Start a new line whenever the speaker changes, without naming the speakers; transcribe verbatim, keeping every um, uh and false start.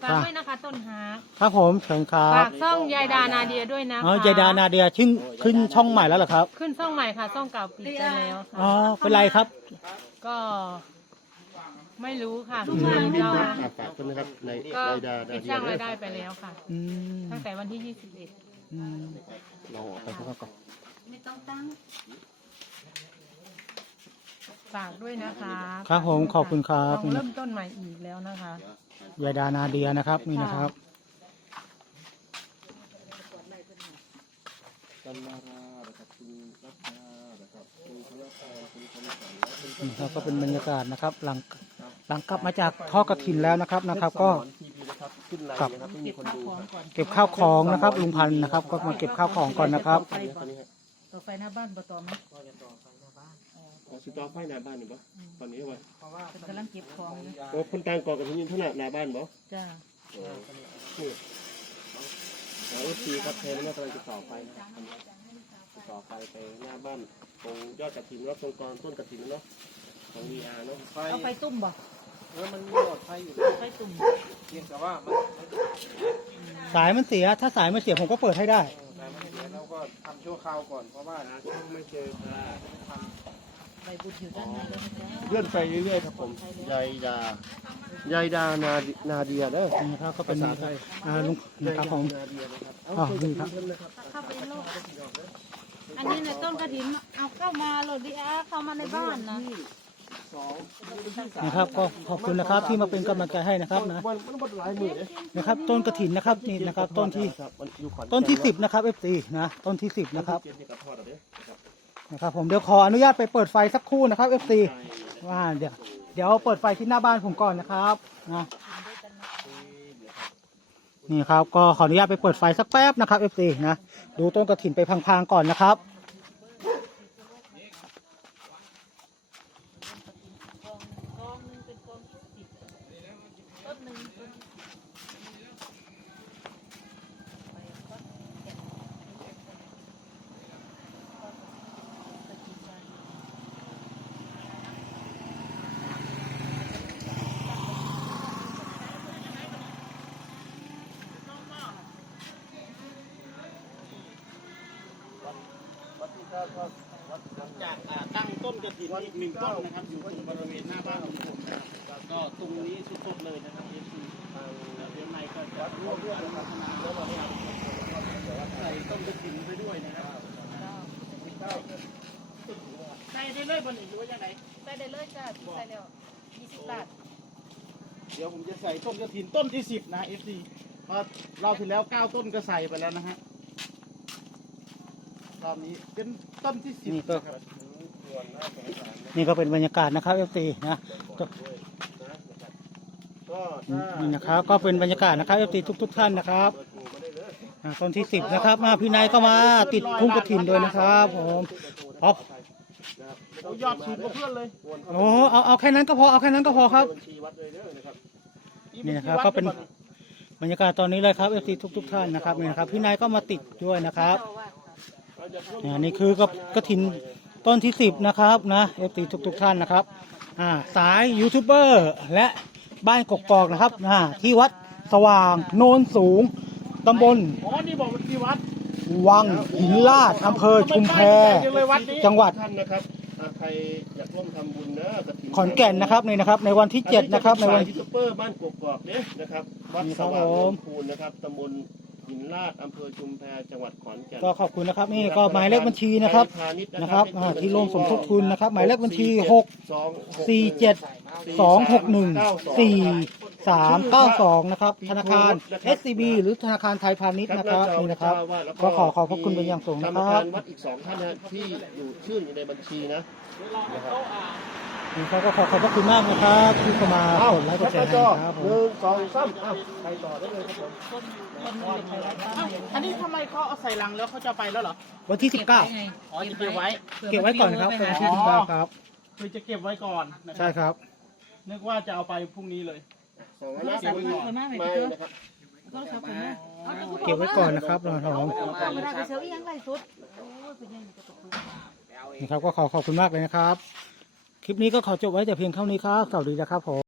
ฝากด้วยนะคะต้นหา
ครับผมเชิญครั
ฝา
บ
กช่องยายดานาเดียด้วยนะ
อ๋อยายดานาเดียขึ้นขึ้นช่องใหม่แล้วเหรอครับ
ขึ้นช่องใหม่ค่ะช่องเก่าปิดไปแล้วค่ะ
อ๋อเป็นไรครับ
ก็ไม่รู้ค่ะ
อืม
เรา
ฝากคนนะครับใน
ก็
รายดา
ปิด
เดี
สร้าง
เล
ราย ยได้ไปแล้วค่ะ
อืม
ตั้งแต่วันที่ยี่สิบเอ็ด
อืม
เราออกไป
ไปครับก่อน
ไม่ต้องตั้ง
ฝากด้วยนะคะ
ครับผมขอบคุณครับ
ต้องเริ่มต้นใหม่อีกแล้วนะคะ
ยายดานาเดียนะครับนี่นะครับ
กันมารานะครับคุณรัตนานะครับคุณพลพรคุณคมสัน
นี่ครับก็เป็นบรรยากาศนะครับ หลังหลังกลับมาจากทอดกฐินแล้วนะครับนะครับ ก็
ทีวีนะครับขึ้นไลน์
ครับ
นะครับไม่มีคนดูครับ
เก็บข้าวของนะครับลุงพันธุ์นะครับ ก็มาเก็บข้าวของก่อนนะครับ
ต่อไฟหน้าบ้านบ่ต่อไหม
ขอสิต่อไฟหน้าบ้านหนึ่งปะตอนนี้ว่า
เป็นกำลังเก็บของนะ
โอ้คนต่างก่อกับที่ยินเท่าหน้าบ้านบ่
จ้า
นี่ขอเอฟซีครับแทนว่ากำลังจะต่อไฟนะครับต่อไฟไปหน้าบ้านตรงยอดกระถินว่าตรงกรต้นกระถินเนาะของวีอาร์เนาะ
เอาไฟตุ่มบ่
เออมันมีหลอดไฟอยู่
ไฟตุ่ม
เพียงแต่ว่ามัน
สายมันเสีย ถ้าสายมันเสียผมก็เปิดให้ได้
แต่มันเสียเราก็ทำชั่วคราวก่อนเพราะว่าช่วงไม่เจอค่ะ
ใบบุญอยู่ด้านในแล้วนะจ๊ะ
เลื่อนไปเรื่อยๆครับผมยายดายายดานานาเดียเด้อ
นี่ครับก็เป็น
ภาษาไทย
อ่าลุงนะครับผม
นาเดียนะครับ
อ๋อนี่ครับ
เข้าไปโลกอันนี้ในต้นกระถิ่นเอาเข้ามาโหลดดิอาเข้ามาในบ้านนะ
นะครับก็ขอบคุณนะครับที่มาเป็นกำลังใจให้นะครับนะ
มันมันบดหลายหมื่นเลย
นะครับ ต้นกระถินนะครับนี่นะครับ ต้นที่
ครับมันอยู่ขอนแก่
ต้นที่สิบนะครับเอฟซีนะต้นที่สิบนะครับ
เจ็ดนี่กระทอดเอาเด้อนะครับ
นะครับ ผมเดี๋ยวขออนุญาตไปเปิดไฟสักครู่นะครับเอฟซีว่าเดี๋ยวเดี๋ยวเปิดไฟที่หน้าบ้านผมก่อนนะครับนะนี่ครับก็ขออนุญาตไปเปิดไฟสักแป๊บนะครับเอฟซีนะดูต้นกระถินไปพังๆก่อนนะครับ
กองหนึ่งเป็นกองที่สิบต้นหนึ่งต้นไปก้อนแก่นตะกี้กัน
จากตั้งต้นกระถินอีกหนึ่งต้นนะครับอยู่ตรงบริเวณหน้าบ้านของผมนะครับก็ตรงนี้สุดๆเลยนะครับที่คือทางเดี๋ยวในก็จะร่วมกันพัฒนาแล้วก็ใส่ต้นกระถินไปด้วยนะครับใส่ได้เลยบนอีกหรือว่ายังไง
ใส่ได้เลยจ้าใส่แล้วยี่สิบบาท
เดี๋ยวผมจะใส่ต้นกระถินต้นที่สิบนะเอฟซีเพราะเราที่แล้วเก้าต้นก็ใส่ไปแล้วนะฮะรอบนี้เป็นต้นที่สิบ
นี่ก็
นะครับ
นี่ก็เป็นบรรยากาศนะครับเอฟซีนะก็
ก็ถ้า
นี่นะครับก็เป็นบรรยากาศนะครับเอฟซีทุกๆท่านนะครับอ่าต้นที่สิบนะครับอ่าพี่นายก็มาติดพุ่งกระถินด้วยนะครับผมอ๋อ
โอ้ยอดสูงกว่าเพื่อนเลย
โอ้เอาเอาแค่นั้นก็พอเอาแค่นั้นก็พอครับ
บัญชีวัดเลยเด้อนะครับ
นี่นะครับก็เป็นบรรยากาศตอนนี้เลยครับเอฟซีทุกๆท่านนะครับนี่นะครับพี่นายก็มาติดด้วยนะครับอ่านี่คือกระกระถินต้นที่สิบนะครับนะเอฟซีทุกๆท่านนะครับอ่าสายยูทูบเบอร์และบ้านกกอกนะครับอ่าที่วัดสว่างโนนสูงตำบล
อ๋อนี่บอกว่าที่วัด
วังหินลาดอำเภอชุมแพ จังหวัด
ท่านนะครับอ่าใครอยากร่วมทำบุญนะกฐิ
ขอนแก่นนะครับนี่นะครับในวันที่เจ็ดนะครับในวัน
ยูทูบเบอร์บ้านกกอกเนี่ยนะครับวัด
นี่
ส
ครับ
ว่าง
ผม
โนนคูนนะครับตำบลหินลาดอำเภอชุมแพจังหวัดขอนแก่น
ก็ขอบคุณนะครับนี่ก็หมายเลขบัญชีนะครับนะครับอ่าที่ร่วมสมทบทุนนะครับ หมายเลขบัญชีหก
สองหก
สี่เจ็ดสองหกหนึ่งสี่สามเก้าสองนะครับธนาคาร เอส ซี บี หรือธนาคารไทยพาณิชย์นะครับนี่นะครับก็ขอขอบพระคุณเป็นอย่างสูงนะ
กรรม
ครั
กา
บ
รวัดอีกสองท่านนะที่อยู่ชื่ออยู่ในบัญชีนะนะครับ
นี่เขาก็ขอขอบพระคุณมากนะครับที่เข้ามากดไลค์กดแชร์ให้ครับผ
ห
ม
นึ่งสองสามอ้าวไปต่อได้เลยครับผม
อ้าวอันนี้ทำไมเขาเอาใส่ลังแล้วเขาจะไปแล้วเหรอ
วันที่สิบเก้า
อ๋อจะเก็บไว้
เก็บไว้ก่อนครับเป็นวันที่สิบเก้าครับ
คือจะเก็บไว้ก่อนนะค
ใช่
รับ
ครับ
นึกว่าจะเอาไปพรุ่งนี้เลย
สองนะเก็บไว้ก่อนไม่นะครับ
ก็ครับผมนะ
เก็บไว้ก่อนนะครับรอทอง
เวลาไปเซลล์ยังไรสุดโอ้ยเป็นยังไงกระตุก
นี่ครับก็ขอขอบคุณมากเลยนะครับ คลิปนี้ก็ขอจบไว้แต่เพียงเท่านี้ครับสวัสดีนะครับผม